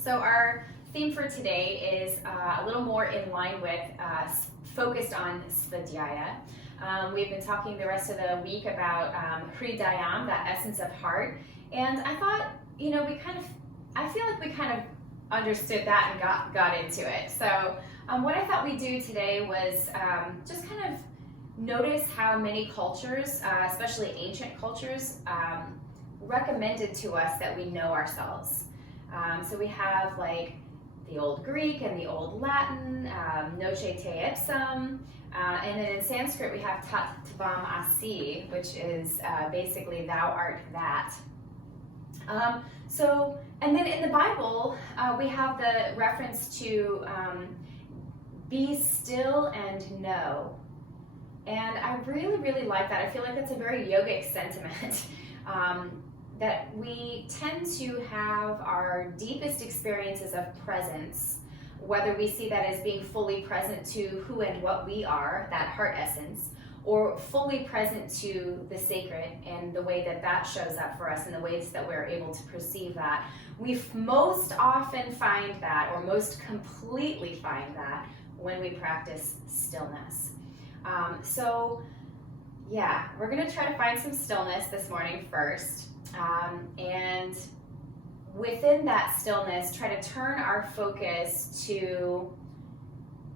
So our theme for today is a little more in line with focused on svadhyaya. We've been talking the rest of the week about hridayam, that essence of heart, and I thought, I feel like we kind of understood that and got into it. So what I thought we'd do today was just kind of notice how many cultures, especially ancient cultures, recommended to us that we know ourselves. So we have like the old Greek and the old Latin, noce te ipsum, and then in Sanskrit we have tat tvam asi, which is basically thou art that. And then in the Bible we have the reference to be still and know. And I really like that. I feel like that's a very yogic sentiment. That we tend to have our deepest experiences of presence, whether we see that as being fully present to who and what we are, that heart essence, or fully present to the sacred and the way that that shows up for us and the ways that we're able to perceive that. We most often find that, or most completely find that, when we practice stillness. We're gonna try to find some stillness this morning first. And within that stillness, try to turn our focus to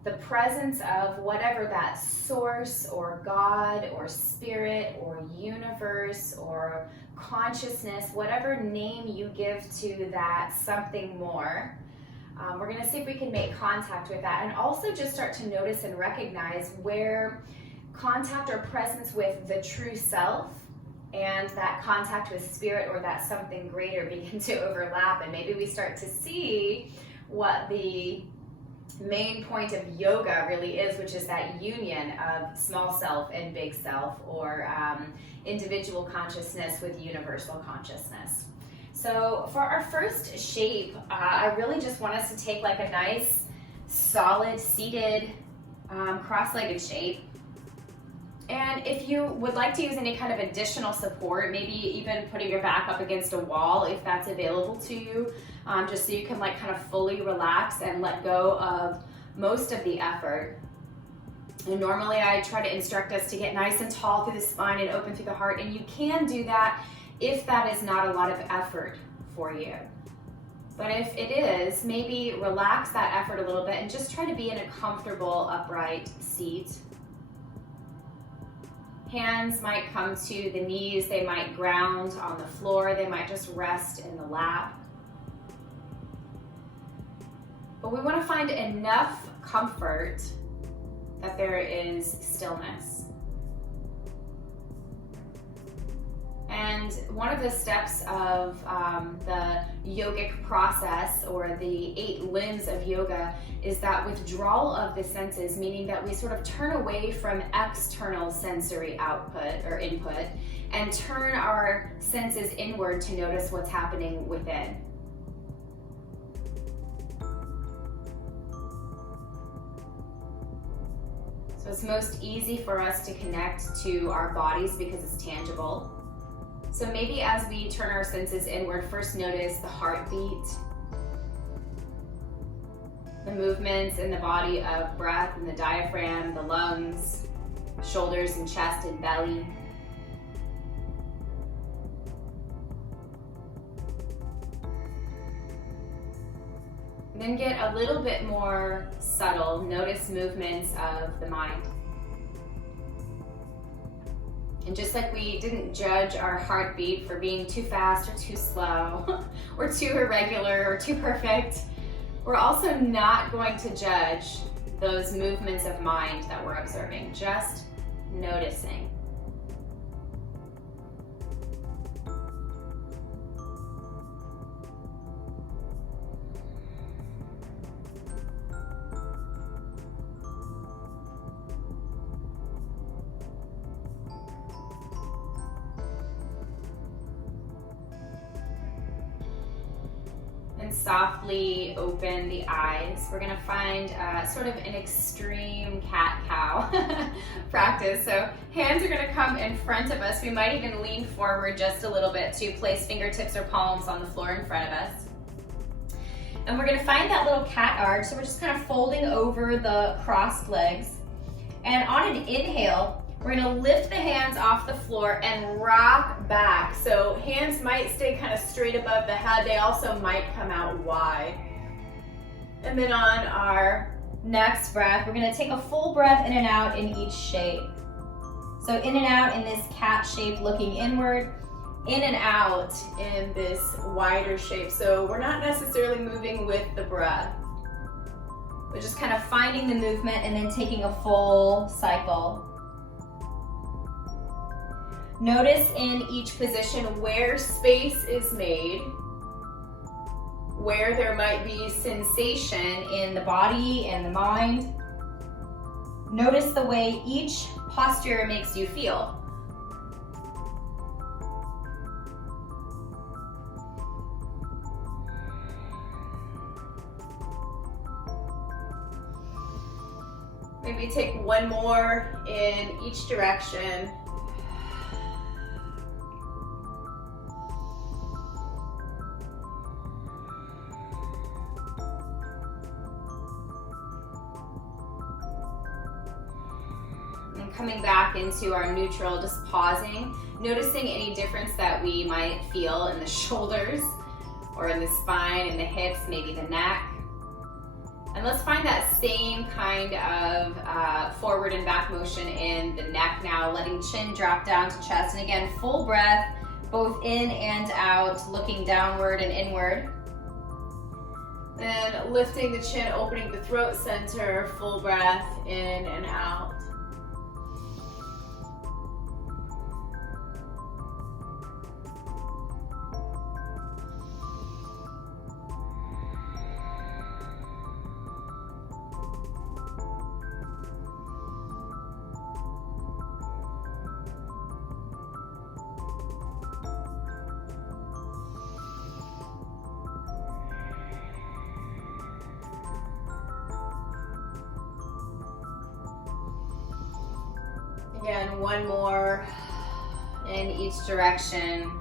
the presence of whatever that source or God or spirit or universe or consciousness, whatever name you give to that something more. We're going to see if we can make contact with that, and also just start to notice and recognize where contact or presence with the true self and that contact with spirit or that something greater begin to overlap, and maybe we start to see what the main point of yoga really is, which is that union of small self and big self, or individual consciousness with universal consciousness. So for our first shape, I really just want us to take like a nice, solid, seated, cross-legged shape. And if you would like to use any kind of additional support, maybe even putting your back up against a wall if that's available to you, just so you can like kind of fully relax and let go of most of the effort. And normally I try to instruct us to get nice and tall through the spine and open through the heart, and you can do that if that is not a lot of effort for you. But if it is, maybe relax that effort a little bit and just try to be in a comfortable upright seat. Hands might come to the knees, they might ground on the floor, they might just rest in the lap. But we want to find enough comfort that there is stillness. And one of the steps of the yogic process, or the 8 limbs of yoga, is that withdrawal of the senses, meaning that we sort of turn away from external sensory output or input and turn our senses inward to notice what's happening within. So it's most easy for us to connect to our bodies because it's tangible. So maybe as we turn our senses inward, first notice the heartbeat, the movements in the body of breath and the diaphragm, the lungs, shoulders and chest and belly. And then get a little bit more subtle. Notice movements of the mind. And just like we didn't judge our heartbeat for being too fast or too slow, or too irregular or too perfect, we're also not going to judge those movements of mind that we're observing, just noticing. And softly open the eyes. We're gonna find sort of an extreme cat-cow practice. So hands are gonna come in front of us. We might even lean forward just a little bit to place fingertips or palms on the floor in front of us. And we're gonna find that little cat arch. So we're just kind of folding over the crossed legs. And on an inhale, we're gonna lift the hands off the floor and rock back. So hands might stay kind of straight above the head. They also might come out wide. And then on our next breath, we're gonna take a full breath in and out in each shape. So in and out in this cat shape, looking inward, in and out in this wider shape. So we're not necessarily moving with the breath. We're just kind of finding the movement and then taking a full cycle. Notice in each position where space is made, where there might be sensation in the body and the mind. Notice the way each posture makes you feel. Maybe take one more in each direction. And coming back into our neutral, just pausing, noticing any difference that we might feel in the shoulders or in the spine, in the hips, maybe the neck. And let's find that same kind of forward and back motion in the neck now, letting chin drop down to chest. And again, full breath, both in and out, looking downward and inward. Then lifting the chin, opening the throat center, full breath in and out. Again, one more in each direction.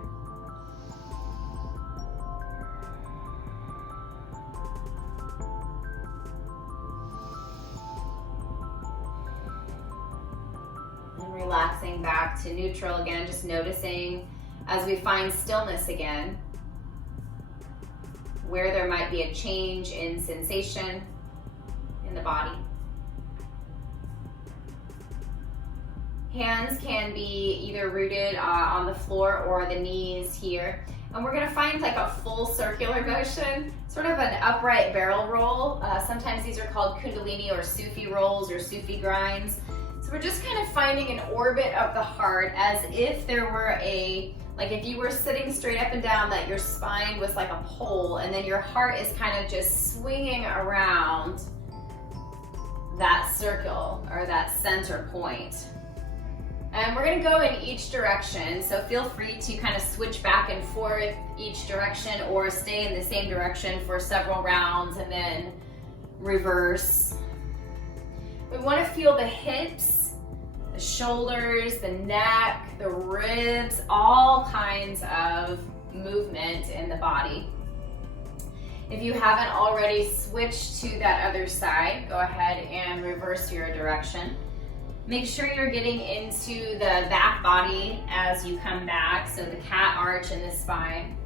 And relaxing back to neutral again, just noticing as we find stillness again, where there might be a change in sensation in the body. Hands can be either rooted on the floor or the knees here. And we're gonna find like a full circular motion, sort of an upright barrel roll. Sometimes these are called Kundalini or Sufi rolls or Sufi grinds. So we're just kind of finding an orbit of the heart as if there were like if you were sitting straight up and down, that your spine was like a pole, and then your heart is kind of just swinging around that circle or that center point. And we're gonna go in each direction, so feel free to kind of switch back and forth each direction or stay in the same direction for several rounds and then reverse. We wanna feel the hips, the shoulders, the neck, the ribs, all kinds of movement in the body. If you haven't already switched to that other side, go ahead and reverse your direction. Make sure you're getting into the back body as you come back, so the cat arch in the spine.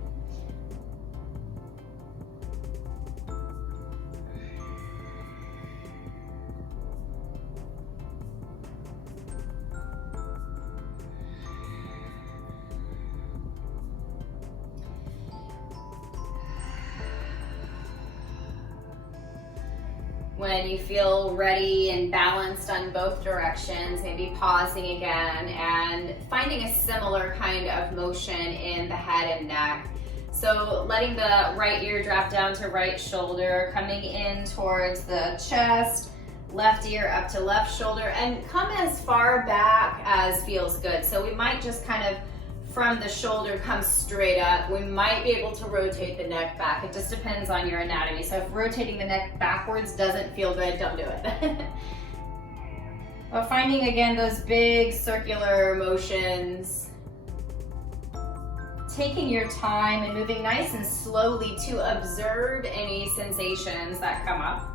When you feel ready and balanced on both directions, maybe pausing again and finding a similar kind of motion in the head and neck. So letting the right ear drop down to right shoulder, coming in towards the chest, left ear up to left shoulder, and come as far back as feels good. So we might just kind of from the shoulder come straight up. We might be able to rotate the neck back. It just depends on your anatomy. So if rotating the neck backwards doesn't feel good, don't do it. But finding again those big circular motions. taking your time and moving nice and slowly to observe any sensations that come up.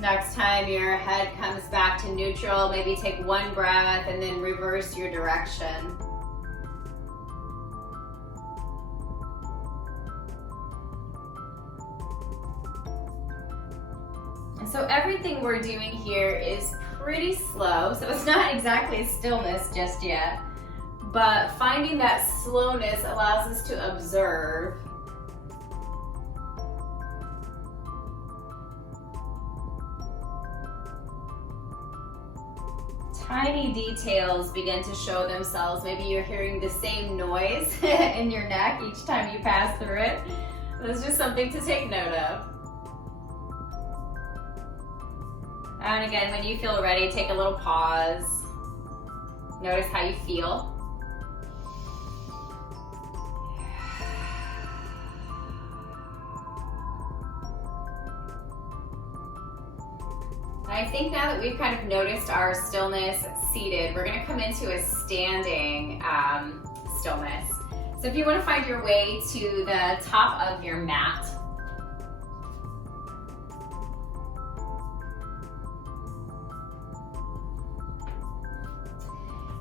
Next time your head comes back to neutral, maybe take one breath and then reverse your direction. And so everything we're doing here is pretty slow, so it's not exactly stillness just yet, but finding that slowness allows us to observe. Tiny details begin to show themselves. Maybe you're hearing the same noise in your neck each time you pass through it. That's just something to take note of. And again, when you feel ready, take a little pause. Notice how you feel. I think now that we've kind of noticed our stillness seated, we're going to come into a standing stillness. So if you want to find your way to the top of your mat,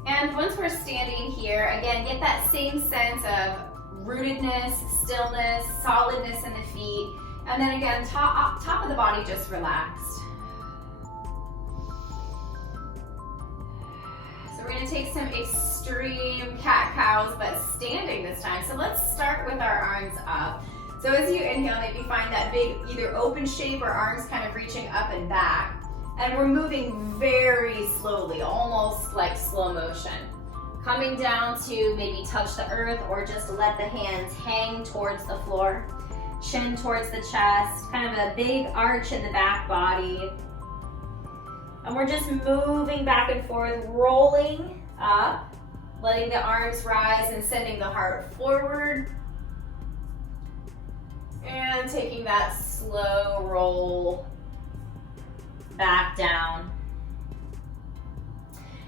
and once we're standing here, again, get that same sense of rootedness, stillness, solidness in the feet, and then again, top of the body just relaxed. We're going to take some extreme cat-cows, but standing this time. So let's start with our arms up. So as you inhale, maybe find that big either open shape or arms kind of reaching up and back. And we're moving very slowly, almost like slow motion. Coming down to maybe touch the earth or just let the hands hang towards the floor. Chin towards the chest, kind of a big arch in the back body. And we're just moving back and forth, rolling up, letting the arms rise and sending the heart forward. And taking that slow roll back down.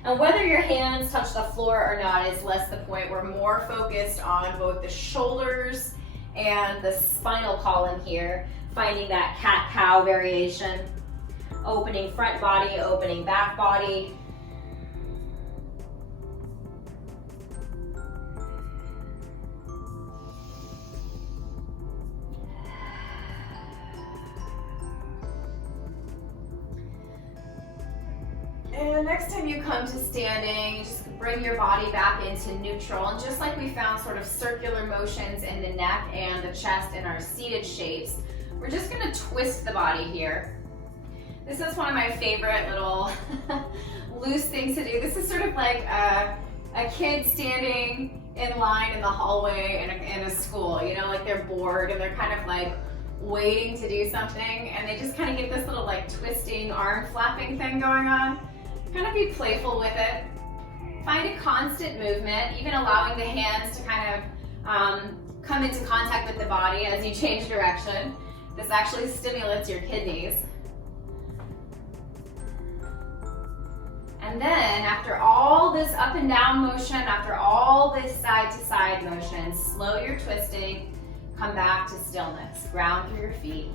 And whether your hands touch the floor or not is less the point. We're more focused on both the shoulders and the spinal column here, finding that cat-cow variation. Opening front body, opening back body. And next time you come to standing, just bring your body back into neutral. And just like we found sort of circular motions in the neck and the chest in our seated shapes, we're just going to twist the body here. This is one of my favorite little loose things to do. This is sort of like a kid standing in line in the hallway in a school, you know, like they're bored and they're kind of like waiting to do something, and they just kind of get this little like twisting arm flapping thing going on. Kind of be playful with it. Find a constant movement, even allowing the hands to kind of come into contact with the body as you change direction. This actually stimulates your kidneys. And then after all this up and down motion, after all this side to side motion, slow your twisting, come back to stillness. Ground through your feet.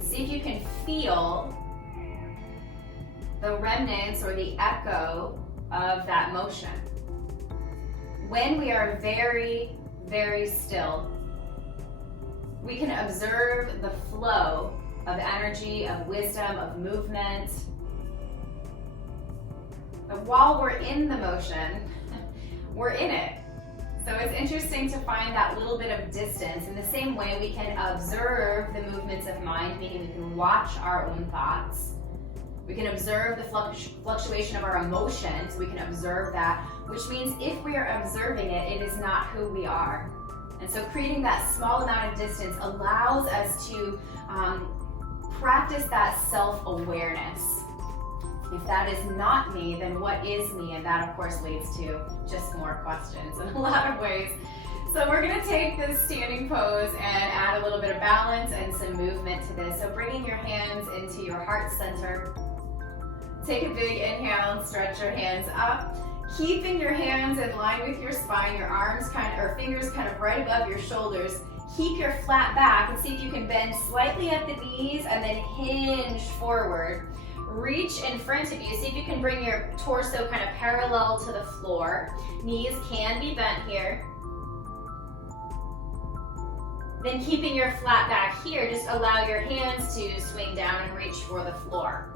See if you can feel the remnants or the echo of that motion. When we are very, very still, we can observe the flow of energy, of wisdom, of movement. But while we're in the motion, we're in it. So it's interesting to find that little bit of distance. In the same way, we can observe the movements of mind, meaning we can watch our own thoughts. We can observe the fluctuation of our emotions. We can observe that, which means if we are observing it, it is not who we are. And so creating that small amount of distance allows us to practice that self-awareness. If that is not me, then what is me? And that, of course, leads to just more questions in a lot of ways. So we're gonna take this standing pose and add a little bit of balance and some movement to this. So bringing your hands into your heart center. Take a big inhale and stretch your hands up. Keeping your hands in line with your spine, your arms fingers kind of right above your shoulders. Keep your flat back and see if you can bend slightly at the knees and then hinge forward. Reach in front of you. See if you can bring your torso kind of parallel to the floor. Knees can be bent here. Then keeping your flat back here, just allow your hands to swing down and reach for the floor.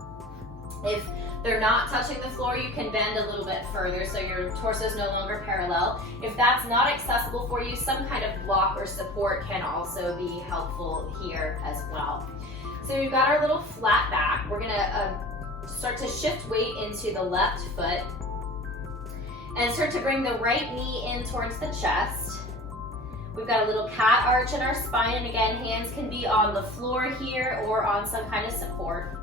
If they're not touching the floor, you can bend a little bit further so your torso is no longer parallel. If that's not accessible for you, some kind of block or support can also be helpful here as well. So we've got our little flat back. We're gonna start to shift weight into the left foot and start to bring the right knee in towards the chest. We've got a little cat arch in our spine, and again, hands can be on the floor here or on some kind of support.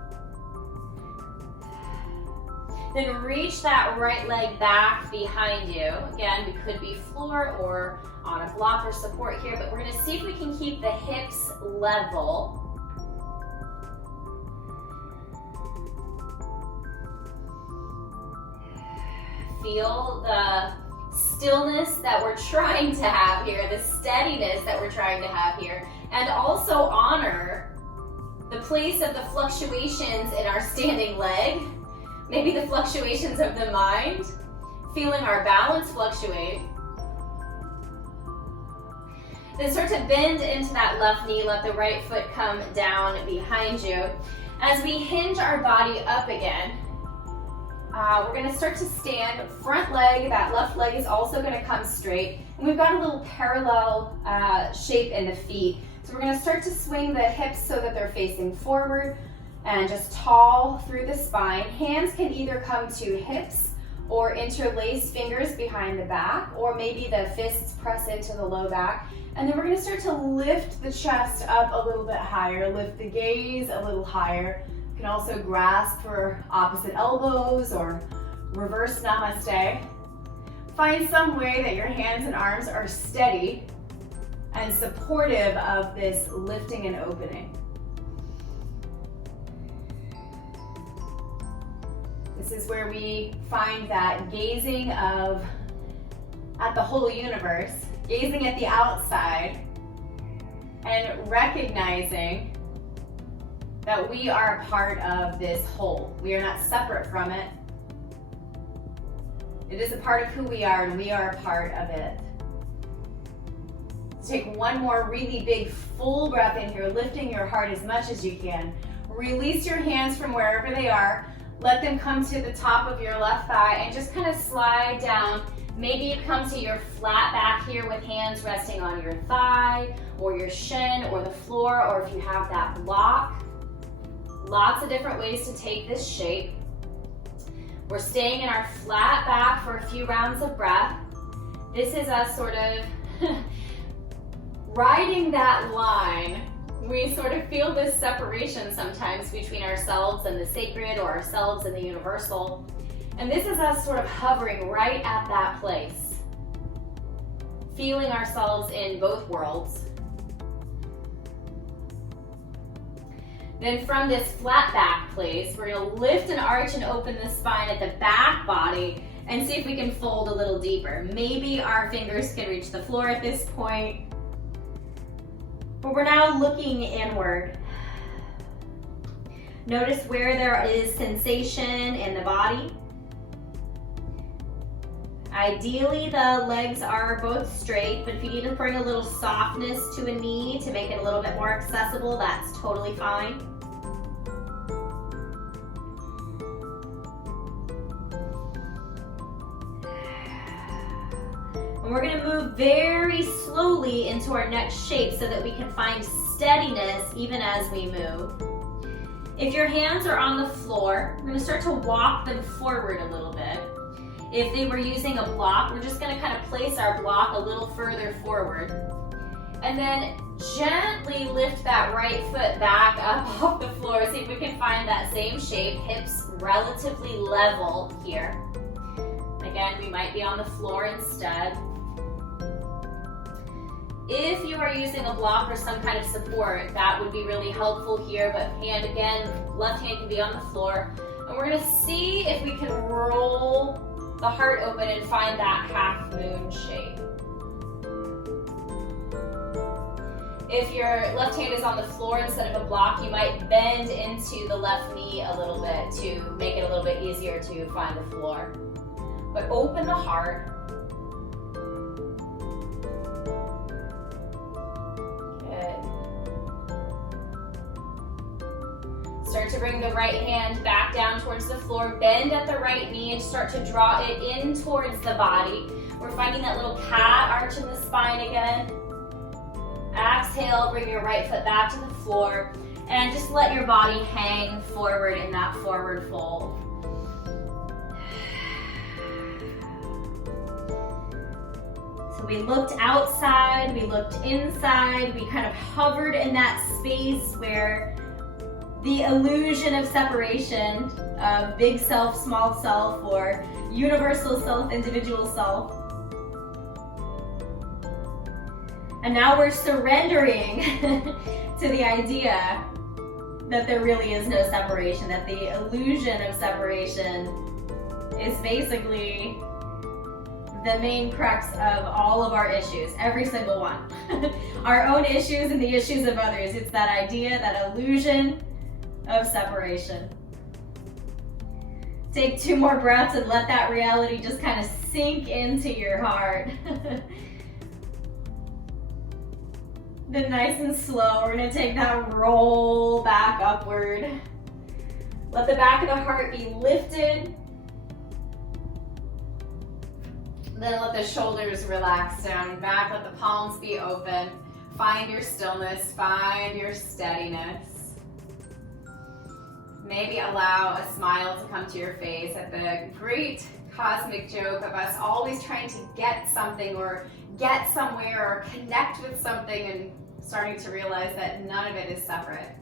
Then reach that right leg back behind you. Again, we could be floor or on a block or support here, but we're gonna see if we can keep the hips level. Feel the stillness that we're trying to have here, the steadiness that we're trying to have here, and also honor the place of the fluctuations in our standing leg, maybe the fluctuations of the mind, feeling our balance fluctuate. Then start to bend into that left knee, let the right foot come down behind you. As we hinge our body up again, we're gonna start to stand, front leg, that left leg is also gonna come straight. And we've got a little parallel shape in the feet. So we're gonna start to swing the hips so that they're facing forward and just tall through the spine. Hands can either come to hips or interlace fingers behind the back, or maybe the fists press into the low back. And then we're gonna start to lift the chest up a little bit higher, lift the gaze a little higher. You can also grasp for opposite elbows or reverse namaste. Find some way that your hands and arms are steady and supportive of this lifting and opening. This is where we find that gazing at the whole universe, gazing at the outside, and recognizing that we are a part of this whole. We are not separate from it. It is a part of who we are, and we are a part of it. Take one more really big full breath in here, lifting your heart as much as you can. Release your hands from wherever they are. Let them come to the top of your left thigh and just kind of slide down. Maybe you come to your flat back here with hands resting on your thigh or your shin or the floor, or if you have that block. Lots of different ways to take this shape. We're staying in our flat back for a few rounds of breath. This is us sort of riding that line. We sort of feel this separation sometimes between ourselves and the sacred, or ourselves and the universal. And this is us sort of hovering right at that place, feeling ourselves in both worlds. Then from this flat back place, we're gonna lift and arch and open the spine at the back body and see if we can fold a little deeper. Maybe our fingers can reach the floor at this point, but we're now looking inward. Notice where there is sensation in the body. Ideally, the legs are both straight, but if you need to bring a little softness to a knee to make it a little bit more accessible, that's totally fine. And we're gonna move very slowly into our next shape so that we can find steadiness even as we move. If your hands are on the floor, we're gonna start to walk them forward a little bit. If they were using a block, we're just gonna kind of place our block a little further forward. And then gently lift that right foot back up off the floor. See if we can find that same shape, hips relatively level here. Again, we might be on the floor instead. If you are using a block or some kind of support, that would be really helpful here, but hand again, left hand can be on the floor. And we're gonna see if we can roll the heart open and find that half moon shape. If your left hand is on the floor instead of a block, you might bend into the left knee a little bit to make it a little bit easier to find the floor. But open the heart. Start to bring the right hand back down towards the floor, bend at the right knee and start to draw it in towards the body. We're finding that little cat arch in the spine again. Exhale, bring your right foot back to the floor and just let your body hang forward in that forward fold. So we looked outside, we looked inside, we kind of hovered in that space where the illusion of separation of big self, small self, or universal self, individual self. And now we're surrendering to the idea that there really is no separation, that the illusion of separation is basically the main crux of all of our issues, every single one. Our own issues and the issues of others. It's that idea, that illusion of separation. Take 2 more breaths and let that reality just kind of sink into your heart. Then nice and slow, we're gonna take that roll back upward. Let the back of the heart be lifted. Then let the shoulders relax down and back, let the palms be open. Find your stillness, find your steadiness. Maybe allow a smile to come to your face at the great cosmic joke of us always trying to get something or get somewhere or connect with something and starting to realize that none of it is separate.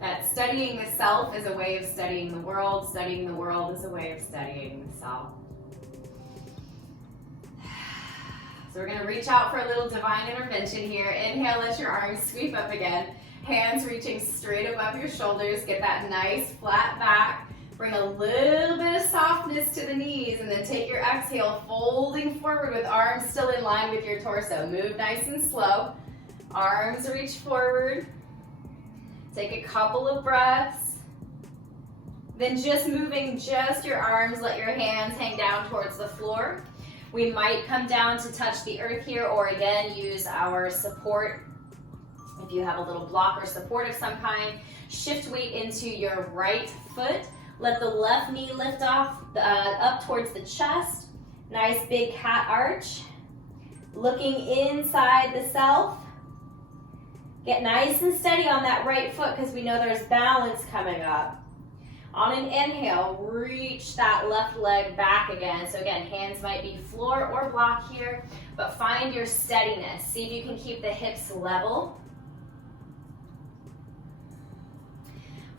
That studying the self is a way of studying the world is a way of studying the self. So we're gonna reach out for a little divine intervention here. Inhale, let your arms sweep up again. Hands reaching straight above your shoulders. Get that nice flat back. Bring a little bit of softness to the knees and then take your exhale, folding forward with arms still in line with your torso. Move nice and slow. Arms reach forward. Take a couple of breaths. Then just moving just your arms, let your hands hang down towards the floor. We might come down to touch the earth here, or again, use our support. If you have a little block or support of some kind, shift weight into your right foot. Let the left knee lift off up towards the chest. Nice big cat arch. Looking inside the self. Get nice and steady on that right foot because we know there's balance coming up. On an inhale, reach that left leg back again. So again, hands might be floor or block here, but find your steadiness. See if you can keep the hips level.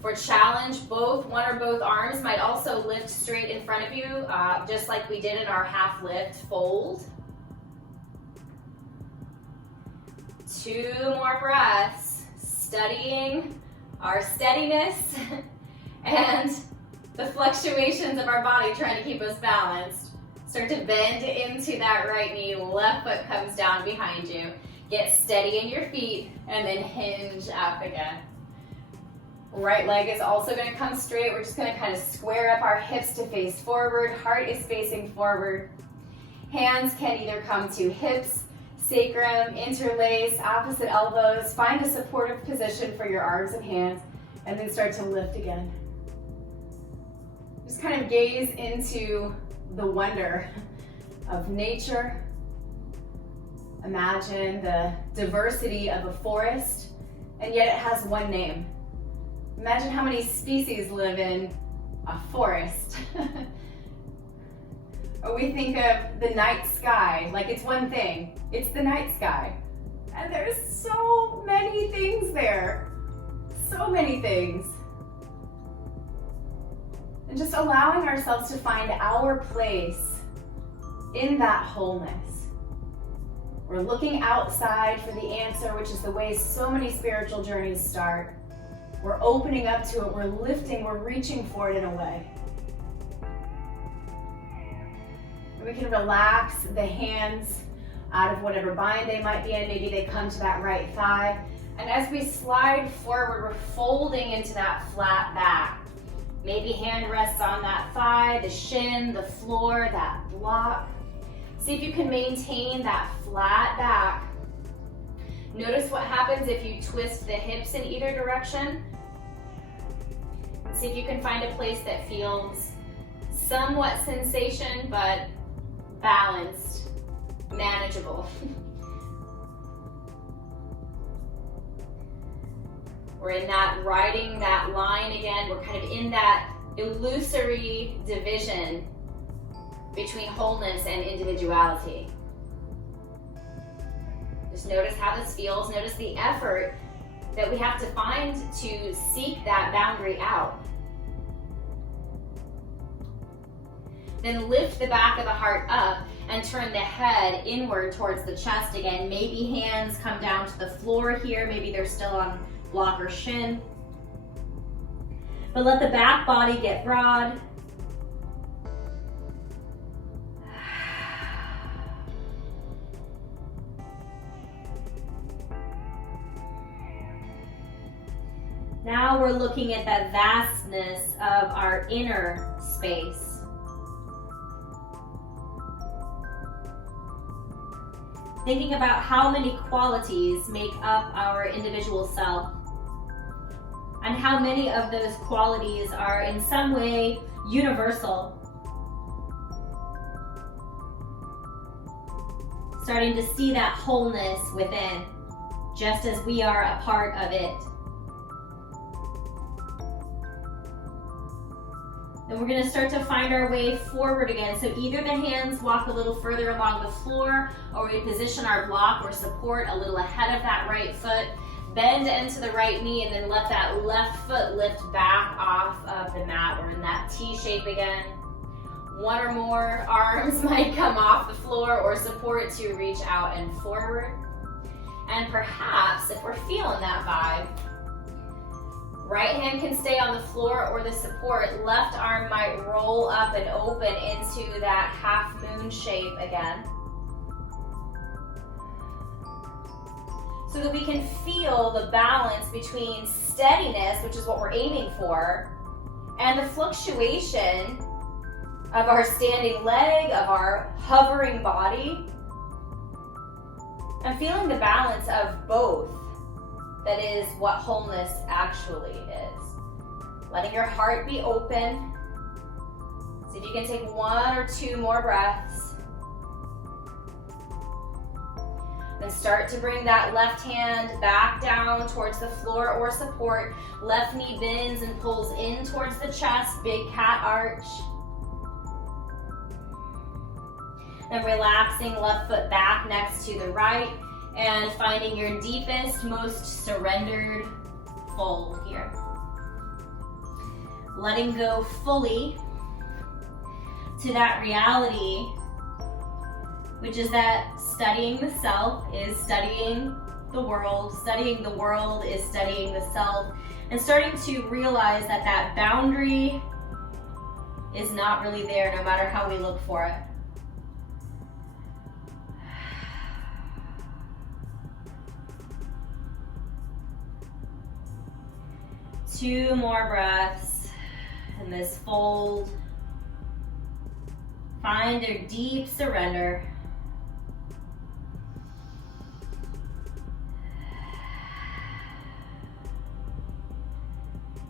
For challenge, one or both arms might also lift straight in front of you, just like we did in our half lift fold. 2 more breaths, studying our steadiness and the fluctuations of our body trying to keep us balanced. Start to bend into that right knee, left foot comes down behind you. Get steady in your feet and then hinge up again. Right leg is also going to come straight. We're just going to kind of square up our hips to face forward. Heart is facing forward. Hands can either come to hips, sacrum, interlace, opposite elbows. Find a supportive position for your arms and hands, and then start to lift again. Just kind of gaze into the wonder of nature. Imagine the diversity of a forest, and yet it has one name. Imagine how many species live in a forest. Or we think of the night sky like it's one thing. It's the night sky. And there's so many things there. So many things. And just allowing ourselves to find our place in that wholeness. We're looking outside for the answer, which is the way so many spiritual journeys start. We're opening up to it, we're lifting, we're reaching for it in a way. We can relax the hands out of whatever bind they might be in. Maybe they come to that right thigh. And as we slide forward, we're folding into that flat back. Maybe hand rests on that thigh, the shin, the floor, that block. See if you can maintain that flat back. Notice what happens if you twist the hips in either direction. See if you can find a place that feels somewhat sensation, but balanced, manageable. We're in that riding that line again. We're kind of in that illusory division between wholeness and individuality. Just notice how this feels. Notice the effort that we have to find to seek that boundary out. Then lift the back of the heart up and turn the head inward towards the chest again. Maybe hands come down to the floor here. Maybe they're still on block or shin. But let the back body get broad. Now we're looking at the vastness of our inner space. Thinking about how many qualities make up our individual self, and how many of those qualities are in some way universal. Starting to see that wholeness within, just as we are a part of it. Then we're going to start to find our way forward again. So either the hands walk a little further along the floor, or we position our block or support a little ahead of that right foot. Bend into the right knee and then let that left foot lift back off of the mat. We're in that T shape again. One or more arms might come off the floor or support to reach out and forward. And perhaps if we're feeling that vibe, right hand can stay on the floor or the support. Left arm might roll up and open into that half moon shape again. So that we can feel the balance between steadiness, which is what we're aiming for, and the fluctuation of our standing leg, of our hovering body, and feeling the balance of both. That is what wholeness actually is. Letting your heart be open. See if you can take 1 or 2 more breaths. Then start to bring that left hand back down towards the floor or support. Left knee bends and pulls in towards the chest, big cat arch. Then relaxing left foot back next to the right. And finding your deepest, most surrendered fold here. Letting go fully to that reality, which is that studying the self is studying the world is studying the self, and starting to realize that that boundary is not really there no matter how we look for it. Two more breaths in this fold. Find your deep surrender.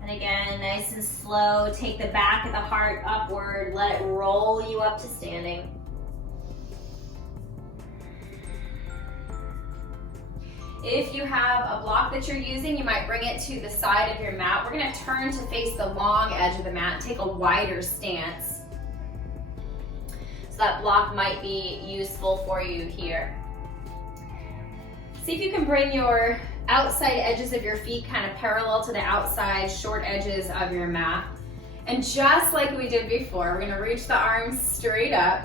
And again, nice and slow, take the back of the heart upward, let it roll you up to standing. If you have a block that you're using, you might bring it to the side of your mat. We're going to turn to face the long edge of the mat, take a wider stance. So that block might be useful for you here. See if you can bring your outside edges of your feet kind of parallel to the outside short edges of your mat. And just like we did before, we're going to reach the arms straight up.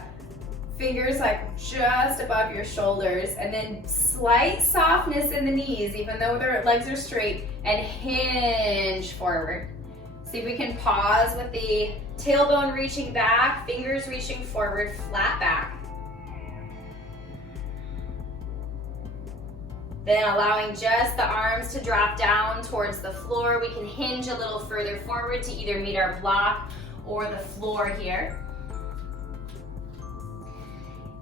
Fingers like just above your shoulders, and then slight softness in the knees, even though their legs are straight, and hinge forward. See if we can pause with the tailbone reaching back, fingers reaching forward, flat back. Then allowing just the arms to drop down towards the floor. We can hinge a little further forward to either meet our block or the floor here.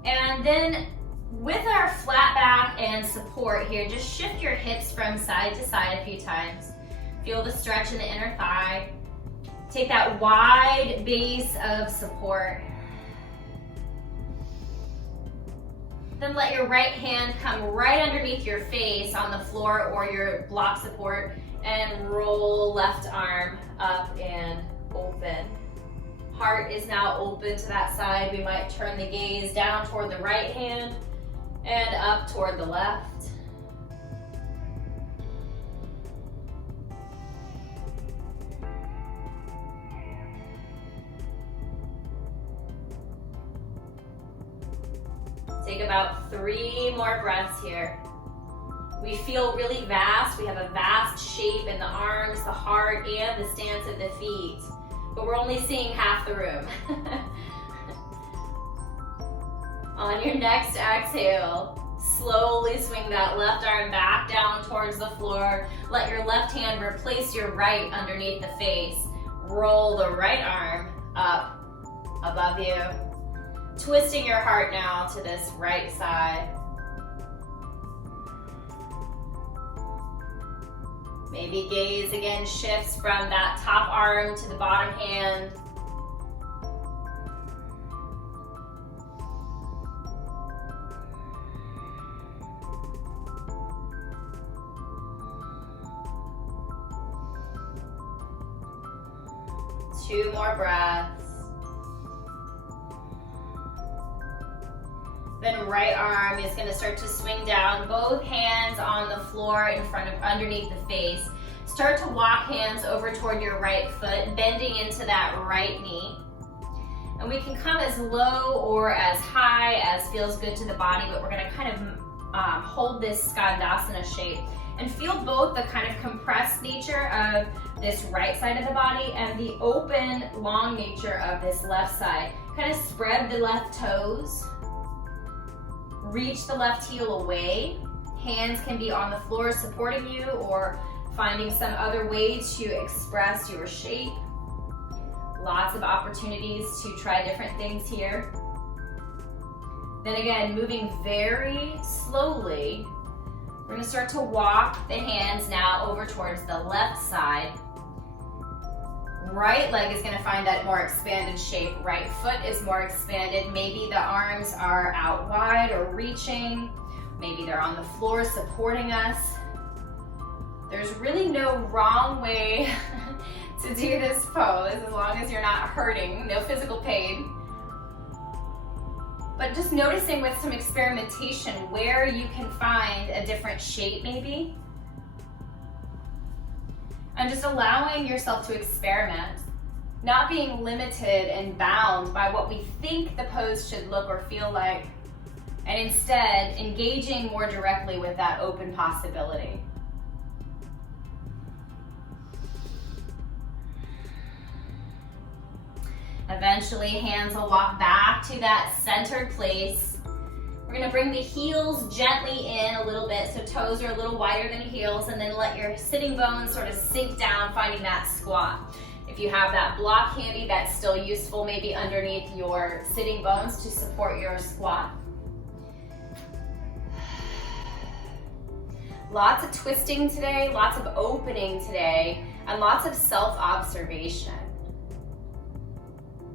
And then with our flat back and support here, just shift your hips from side to side a few times. Feel the stretch in the inner thigh. Take that wide base of support. Then let your right hand come right underneath your face on the floor or your block support, and roll left arm up and open. Heart is now open to that side. We might turn the gaze down toward the right hand and up toward the left. Take about 3 more breaths here. We feel really vast. We have a vast shape in the arms, the heart, and the stance of the feet. But we're only seeing half the room. On your next exhale, slowly swing that left arm back down towards the floor. Let your left hand replace your right underneath the face. Roll the right arm up above you. Twisting your heart now to this right side. Maybe gaze again shifts from that top arm to the bottom hand. Two more breaths. Then right arm is going to start to swing down, both hands on the floor in front of, underneath the face. Start to walk hands over toward your right foot, bending into that right knee. And we can come as low or as high as feels good to the body, but we're going to kind of hold this Skandasana shape and feel both the kind of compressed nature of this right side of the body and the open, long nature of this left side. Kind of spread the left toes. Reach the left heel away. Hands can be on the floor supporting you or finding some other way to express your shape. Lots of opportunities to try different things here. Then again, moving very slowly, we're going to start to walk the hands now over towards the left side. Right leg is going to find that more expanded shape. Right foot is more expanded. Maybe the arms are out wide or reaching. Maybe they're on the floor supporting us. There's really no wrong way to do this pose as long as you're not hurting, no physical pain. But just noticing with some experimentation where you can find a different shape maybe. And just allowing yourself to experiment, not being limited and bound by what we think the pose should look or feel like, and instead engaging more directly with that open possibility. Eventually, hands will walk back to that centered place. We're going to bring the heels gently in a little bit, so toes are a little wider than your heels, and then let your sitting bones sort of sink down, finding that squat. If you have that block handy, that's still useful, maybe underneath your sitting bones to support your squat. Lots of twisting today, lots of opening today, and lots of self-observation.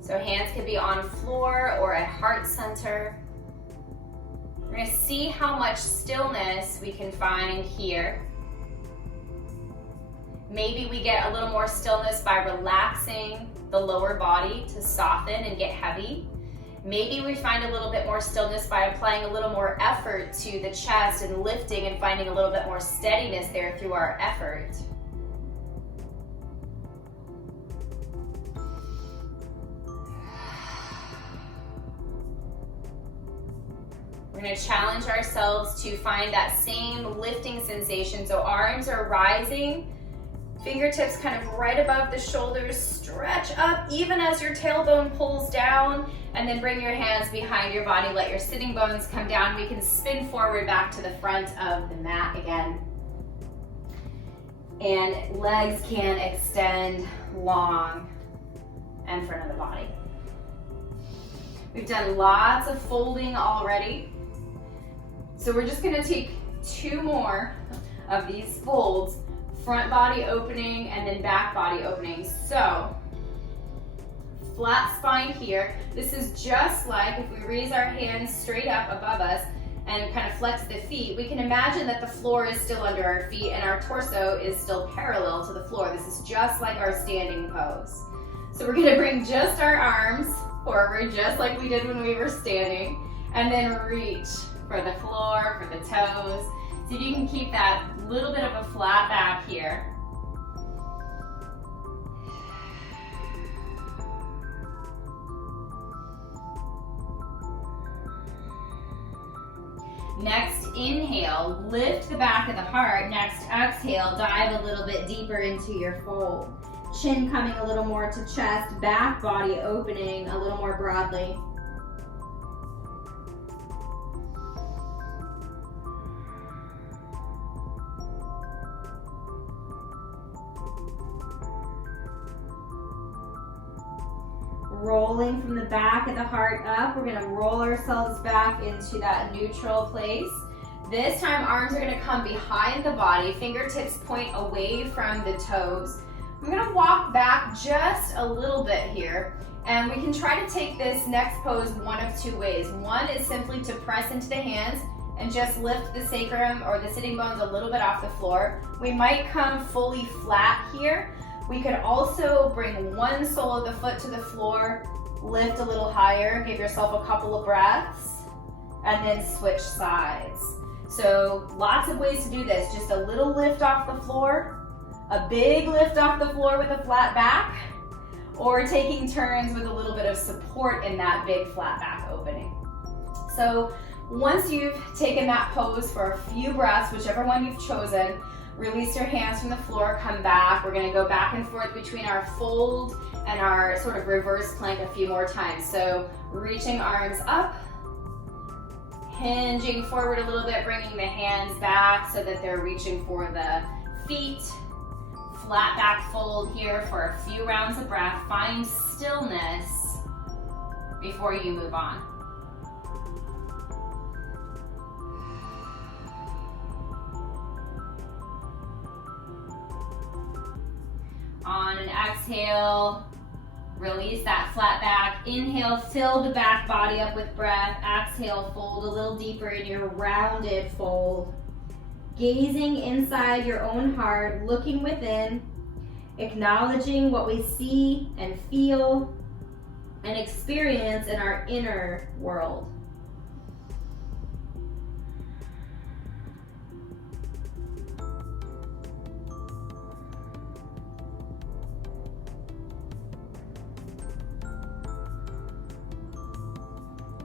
So hands can be on floor or at heart center. We're going to see how much stillness we can find here. Maybe we get a little more stillness by relaxing the lower body to soften and get heavy. Maybe we find a little bit more stillness by applying a little more effort to the chest and lifting and finding a little bit more steadiness there through our effort. going to challenge ourselves to find that same lifting sensation. So arms are rising, fingertips kind of right above the shoulders, stretch up even as your tailbone pulls down, and then bring your hands behind your body, let your sitting bones come down. We can spin forward back to the front of the mat again. And legs can extend long in front of the body. We've done lots of folding already. So we're just gonna take 2 more of these folds, front body opening and then back body opening. So, flat spine here. This is just like if we raise our hands straight up above us and kind of flex the feet, we can imagine that the floor is still under our feet and our torso is still parallel to the floor. This is just like our standing pose. So we're gonna bring just our arms forward, just like we did when we were standing, and then reach for the floor, for the toes. See if you can keep that little bit of a flat back here. Next inhale, lift the back of the heart. Next exhale, dive a little bit deeper into your fold. Chin coming a little more to chest, back body opening a little more broadly. Rolling from the back of the heart up, we're gonna roll ourselves back into that neutral place. This time, arms are gonna come behind the body, fingertips point away from the toes. I'm gonna walk back just a little bit here, and we can try to take this next pose one of 2 ways. One is simply to press into the hands and just lift the sacrum or the sitting bones a little bit off the floor. We might come fully flat here. We could also bring one sole of the foot to the floor, lift a little higher, give yourself a couple of breaths, and then switch sides. So lots of ways to do this. Just a little lift off the floor, a big lift off the floor with a flat back, or taking turns with a little bit of support in that big flat back opening. So once you've taken that pose for a few breaths, whichever one you've chosen, release your hands from the floor, come back. We're gonna go back and forth between our fold and our sort of reverse plank a few more times. So reaching arms up, hinging forward a little bit, bringing the hands back so that they're reaching for the feet. Flat back fold here for a few rounds of breath. Find stillness before you move on. On an exhale, release that flat back. Inhale, fill the back body up with breath. Exhale, fold a little deeper in your rounded fold. Gazing inside your own heart, looking within, acknowledging what we see and feel and experience in our inner world.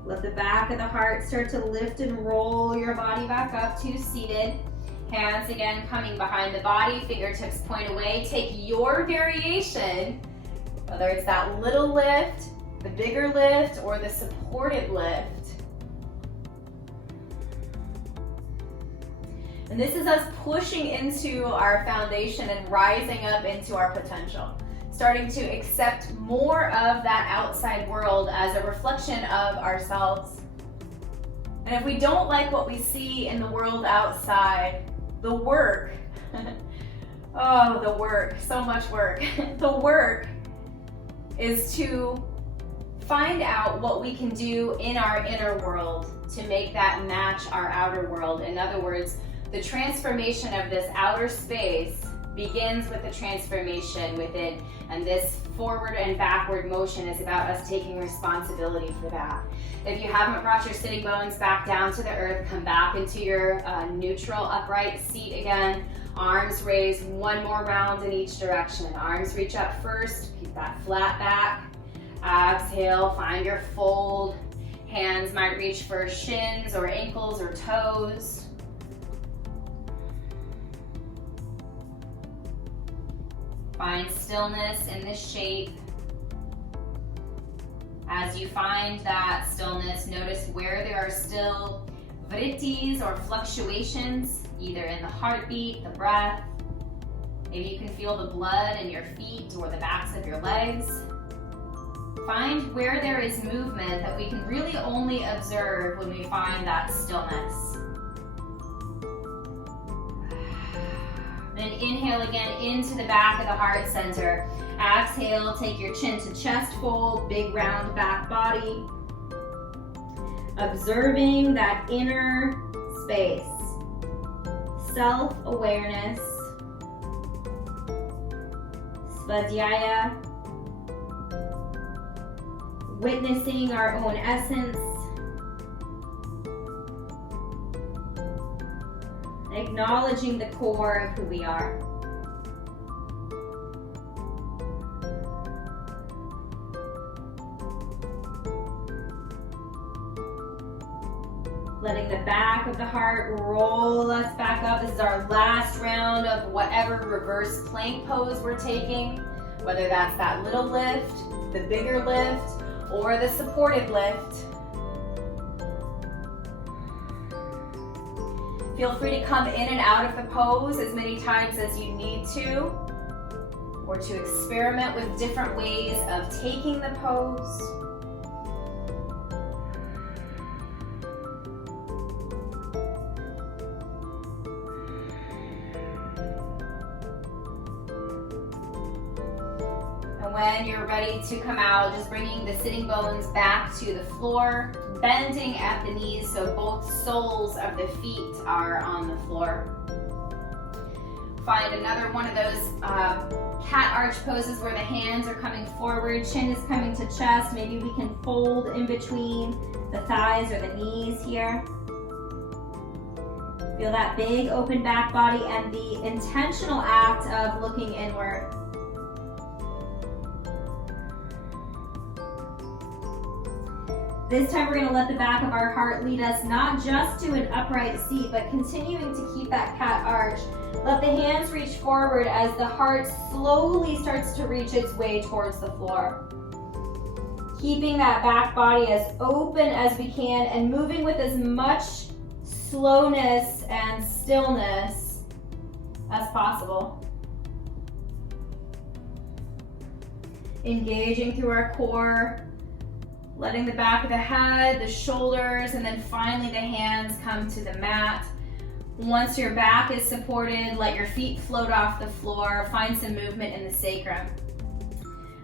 Let the back of the heart start to lift and roll your body back up to seated. Hands again coming behind the body, fingertips point away. Take your variation, whether it's that little lift, the bigger lift, or the supported lift. And this is us pushing into our foundation and rising up into our potential. Starting to accept more of that outside world as a reflection of ourselves. And if we don't like what we see in the world outside, the work, oh, the work, so much work. The work is to find out what we can do in our inner world to make that match our outer world. In other words, the transformation of this outer space begins with the transformation within, and this forward and backward motion is about us taking responsibility for that. If you haven't brought your sitting bones back down to the earth, come back into your neutral upright seat again. Arms raised, one more round in each direction. Arms reach up first, keep that flat back. Exhale, find your fold. Hands might reach for shins or ankles or toes. Find stillness in this shape. As you find that stillness, notice where there are still vrittis or fluctuations, either in the heartbeat, the breath. Maybe you can feel the blood in your feet or the backs of your legs. Find where there is movement that we can really only observe when we find that stillness. Then inhale again into the back of the heart center. Exhale, take your chin to chest fold, big round back body. Observing that inner space. Self-awareness. Svadhyaya. Witnessing our own essence. Acknowledging the core of who we are. Letting the back of the heart roll us back up. This is our last round of whatever reverse plank pose we're taking, whether that's that little lift, the bigger lift, or the supported lift. Feel free to come in and out of the pose as many times as you need to, or to experiment with different ways of taking the pose. And when you're ready to come out, just bringing the sitting bones back to the floor, bending at the knees so both soles of the feet are on the floor. Find another one of those cat arch poses where the hands are coming forward, chin is coming to chest. Maybe we can fold in between the thighs or the knees here. Feel that big open back body and the intentional act of looking inward. This time we're going to let the back of our heart lead us not just to an upright seat, but continuing to keep that cat arch. Let the hands reach forward as the heart slowly starts to reach its way towards the floor. Keeping that back body as open as we can and moving with as much slowness and stillness as possible. Engaging through our core. Letting the back of the head, the shoulders, and then finally the hands come to the mat. Once your back is supported, let your feet float off the floor. Find some movement in the sacrum.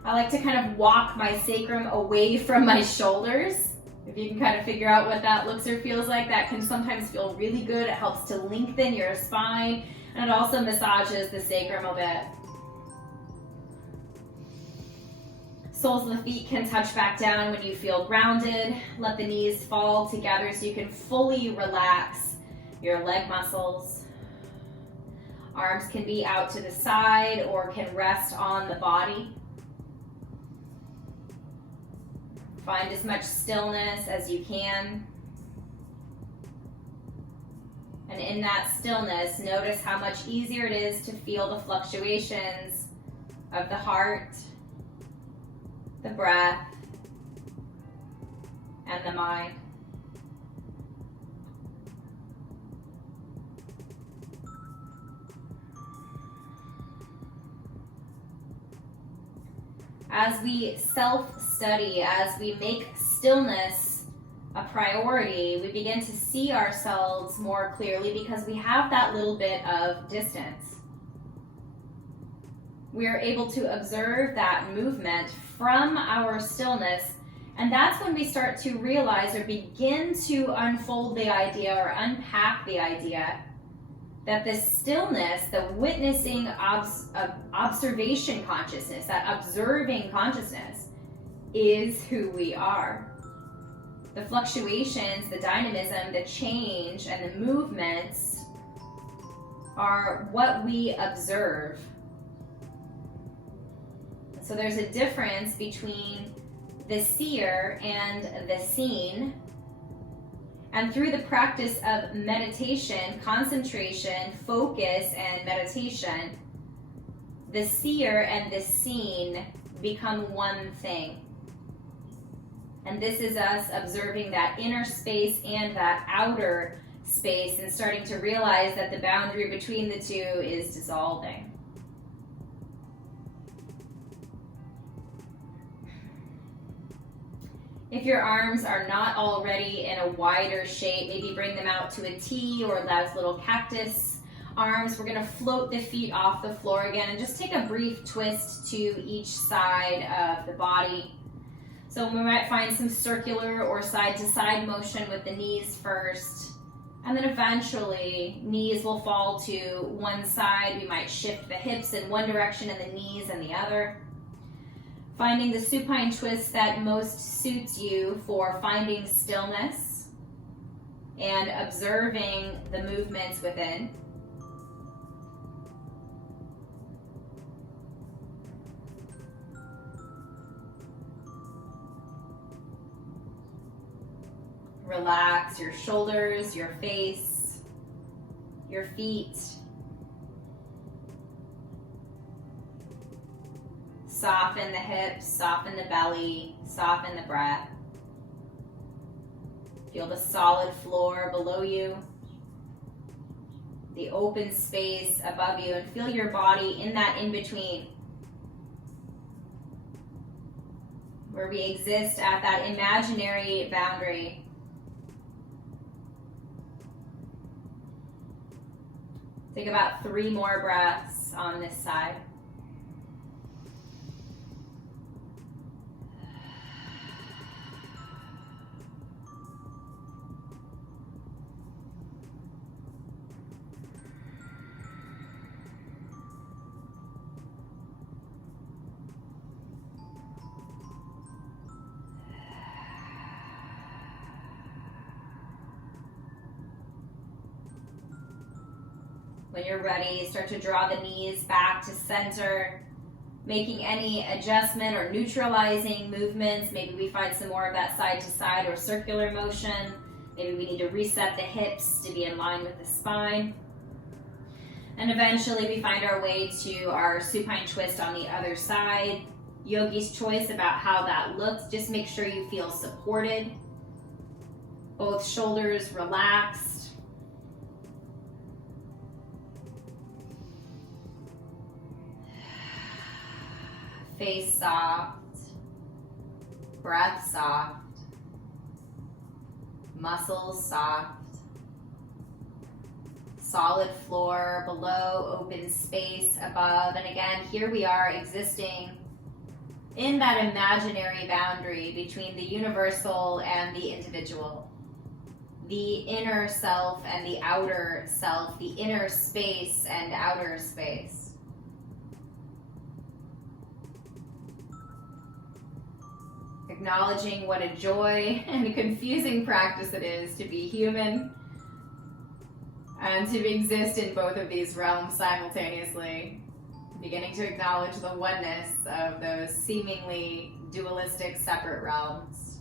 I like to kind of walk my sacrum away from my shoulders. If you can kind of figure out what that looks or feels like, that can sometimes feel really good. It helps to lengthen your spine, and it also massages the sacrum a bit. Soles of the feet can touch back down when you feel grounded. Let the knees fall together so you can fully relax your leg muscles. Arms can be out to the side or can rest on the body. Find as much stillness as you can. And in that stillness, notice how much easier it is to feel the fluctuations of the heart, the breath, and the mind. As we self-study, as we make stillness a priority, we begin to see ourselves more clearly because we have that little bit of distance. We are able to observe that movement from our stillness, and that's when we start to realize or begin to unfold the idea or unpack the idea that this stillness, the witnessing observation consciousness, that observing consciousness, is who we are. The fluctuations, the dynamism, the change, and the movements are what we observe. So there's a difference between the seer and the seen. And through the practice of meditation, concentration, focus, and meditation, the seer and the seen become one thing. And this is us observing that inner space and that outer space and starting to realize that the boundary between the two is dissolving. If your arms are not already in a wider shape, maybe bring them out to a T or those little cactus arms. We're going to float the feet off the floor again and just take a brief twist to each side of the body. So we might find some circular or side-to-side motion with the knees first. And then eventually, knees will fall to one side. We might shift the hips in one direction and the knees in the other. Finding the supine twist that most suits you for finding stillness and observing the movements within. Relax your shoulders, your face, your feet. Soften the hips, soften the belly, soften the breath. Feel the solid floor below you, the open space above you, and feel your body in that in-between, where we exist at that imaginary boundary. Take about 3 more breaths on this side. When you're ready, start to draw the knees back to center, making any adjustment or neutralizing movements. Maybe we find some more of that side to side or circular motion. Maybe we need to reset the hips to be in line with the spine. And eventually we find our way to our supine twist on the other side. Yogi's choice about how that looks. Just make sure you feel supported. Both shoulders relaxed. Face soft, breath soft, muscles soft, solid floor below, open space above. And again, here we are existing in that imaginary boundary between the universal and the individual, the inner self and the outer self, the inner space and outer space. Acknowledging what a joy and a confusing practice it is to be human and to exist in both of these realms simultaneously. Beginning to acknowledge the oneness of those seemingly dualistic separate realms.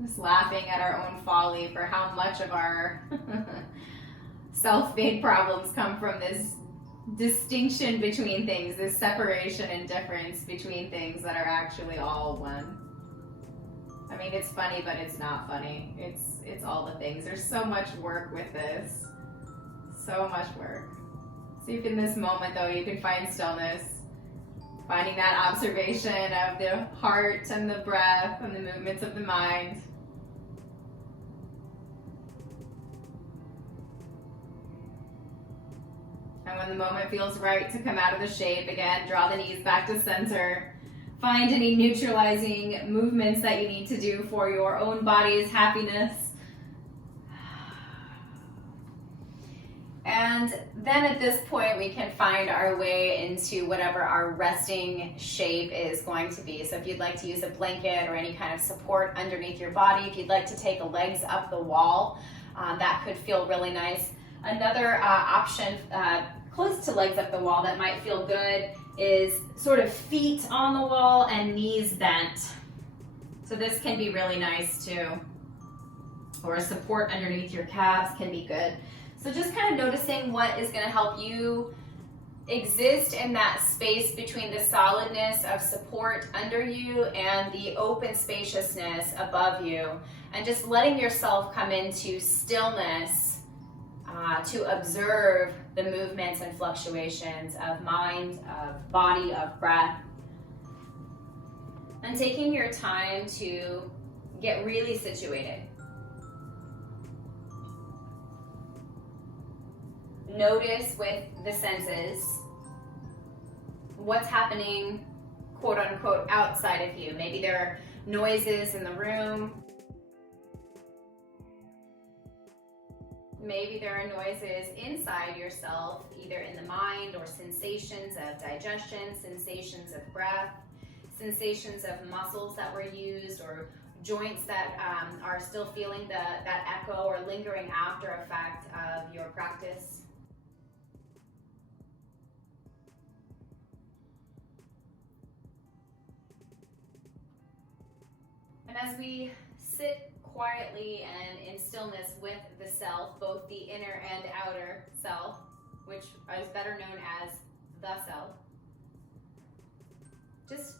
Just laughing at our own folly for how much of our self-made problems come from this distinction between things, this separation and difference between things that are actually all one. I mean, it's funny, but it's not funny. It's all the things. There's so much work with this. So much work. See if in this moment, though, you can find stillness. Finding that observation of the heart and the breath and the movements of the mind. And when the moment feels right to come out of the shape, again, draw the knees back to center. Find any neutralizing movements that you need to do for your own body's happiness. And then at this point, we can find our way into whatever our resting shape is going to be. So if you'd like to use a blanket or any kind of support underneath your body, if you'd like to take the legs up the wall, that could feel really nice. Another option close to legs up the wall that might feel good is sort of feet on the wall and knees bent. So this can be really nice too. Or support underneath your calves can be good. So just kind of noticing what is going to help you exist in that space between the solidness of support under you and the open spaciousness above you, and just letting yourself come into stillness to observe the movements and fluctuations of mind, of body, of breath, and taking your time to get really situated. Notice with the senses what's happening, quote unquote, outside of you. Maybe there are noises in the room. Maybe there are noises inside yourself, either in the mind or sensations of digestion, sensations of breath, sensations of muscles that were used, or joints that are still feeling that echo or lingering after effect of your practice. And as we sit quietly and in stillness with the self, both the inner and outer self, which is better known as the self, just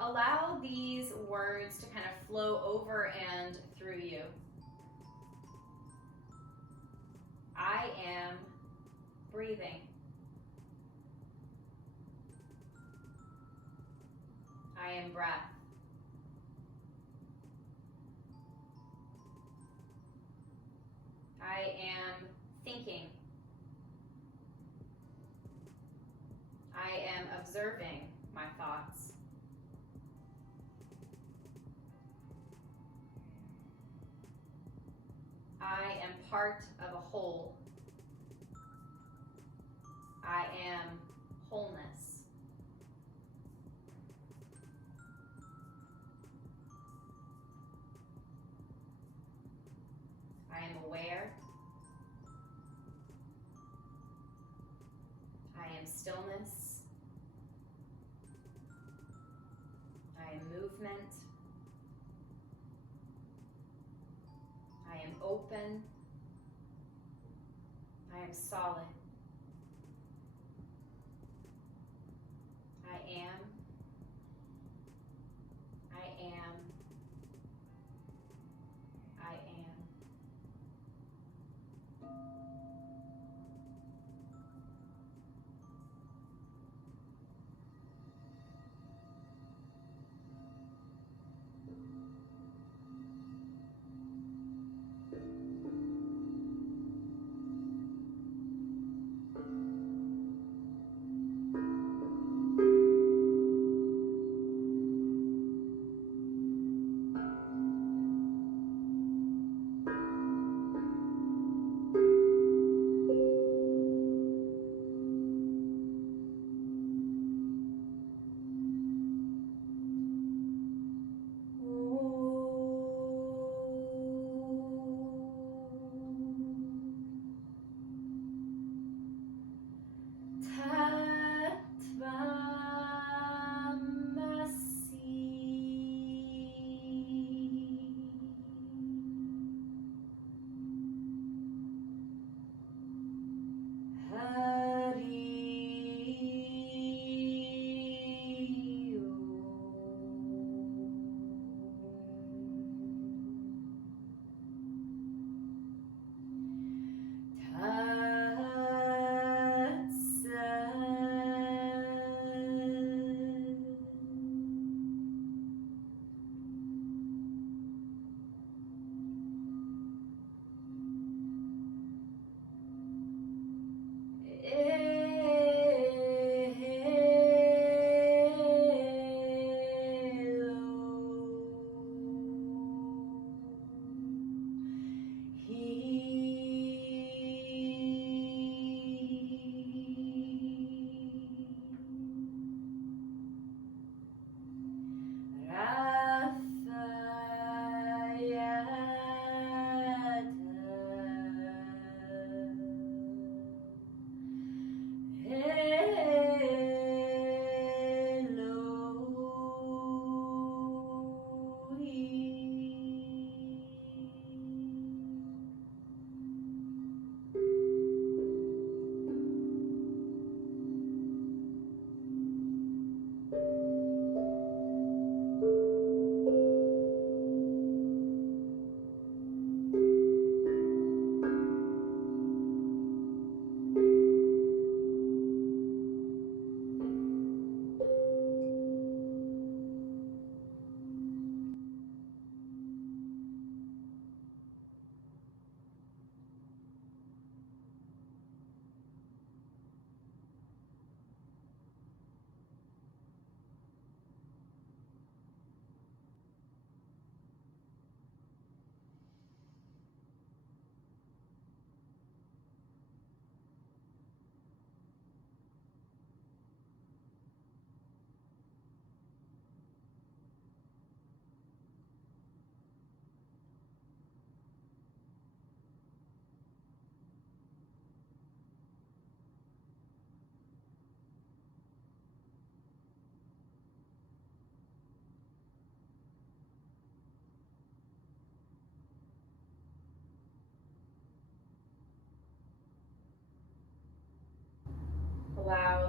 allow these words to kind of flow over and through you. I am breathing. I am breath. I am thinking. I am observing my thoughts. I am part of a whole. I am wholeness. I am aware. I am stillness. I am movement. I am open. I am solid. I am. I am. I am.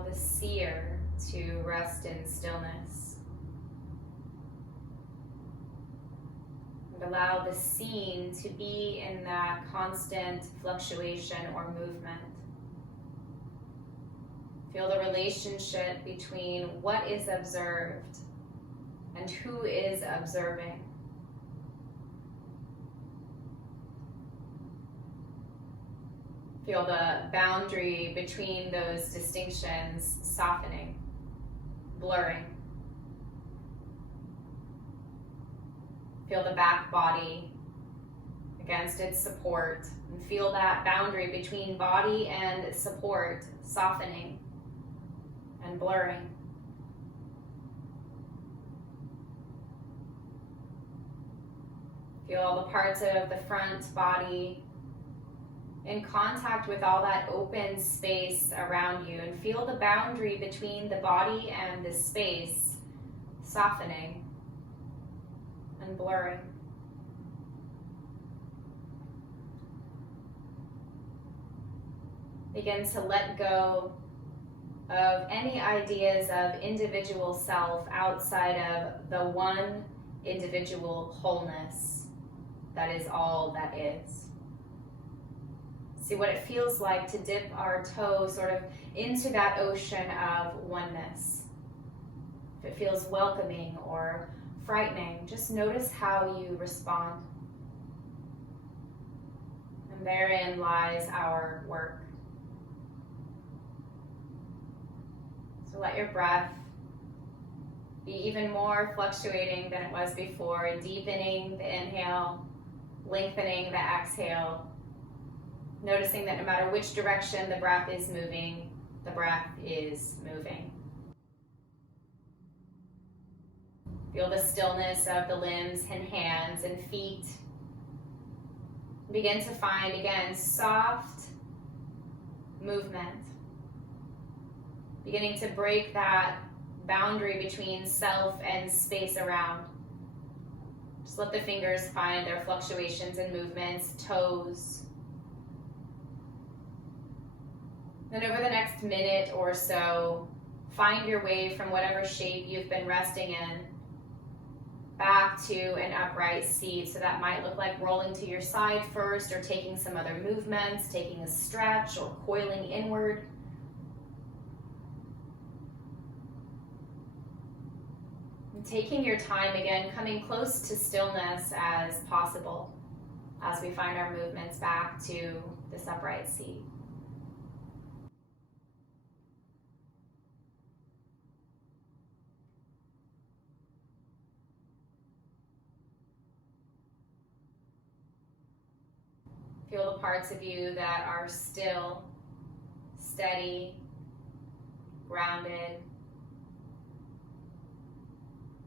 the seer to rest in stillness. And allow the seen to be in that constant fluctuation or movement. Feel the relationship between what is observed and who is observing. Feel the boundary between those distinctions softening, blurring. Feel the back body against its support, and feel that boundary between body and support softening and blurring. Feel all the parts of the front body in contact with all that open space around you, and feel the boundary between the body and the space softening and blurring. Begin to let go of any ideas of individual self outside of the one individual wholeness that is all that is. See what it feels like to dip our toe sort of into that ocean of oneness. If it feels welcoming or frightening, just notice how you respond. And therein lies our work. So let your breath be even more fluctuating than it was before, deepening the inhale, lengthening the exhale, noticing that no matter which direction the breath is moving, the breath is moving. Feel the stillness of the limbs and hands and feet. Begin to find, again, soft movement. Beginning to break that boundary between self and space around. Just let the fingers find their fluctuations and movements, toes. Then over the next minute or so, find your way from whatever shape you've been resting in back to an upright seat. So that might look like rolling to your side first, or taking some other movements, taking a stretch or coiling inward. And taking your time again, coming close to stillness as possible as we find our movements back to this upright seat. Feel the parts of you that are still, steady, grounded,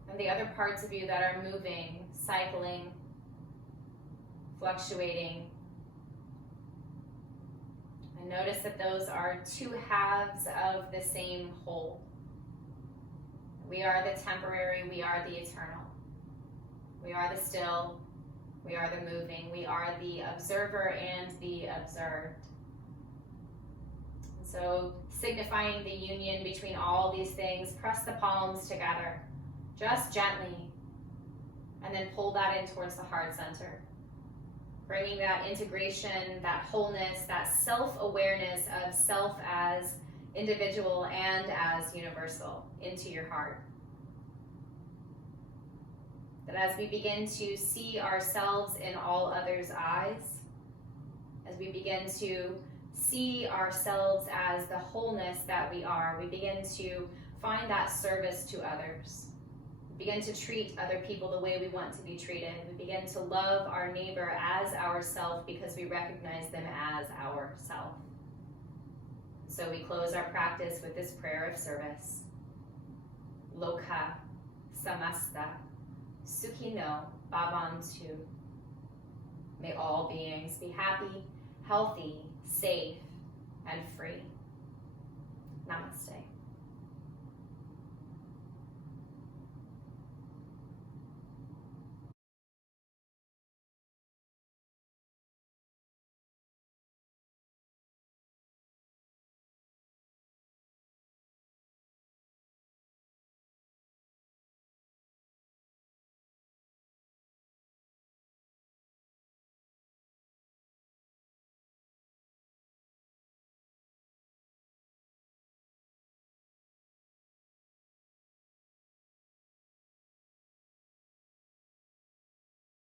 and the other parts of you that are moving, cycling, fluctuating. And notice that those are two halves of the same whole. We are the temporary, we are the eternal. We are the still, we are the moving, we are the observer and the observed. And so, signifying the union between all these things, press the palms together, just gently, and then pull that in towards the heart center. Bringing that integration, that wholeness, that self-awareness of self as individual and as universal into your heart. That as we begin to see ourselves in all others' eyes, as we begin to see ourselves as the wholeness that we are, we begin to find that service to others. We begin to treat other people the way we want to be treated. We begin to love our neighbor as ourself because we recognize them as ourself. So we close our practice with this prayer of service. Loka samasta sukhino bhavantu. May all beings be happy, healthy, safe, and free. Namaste.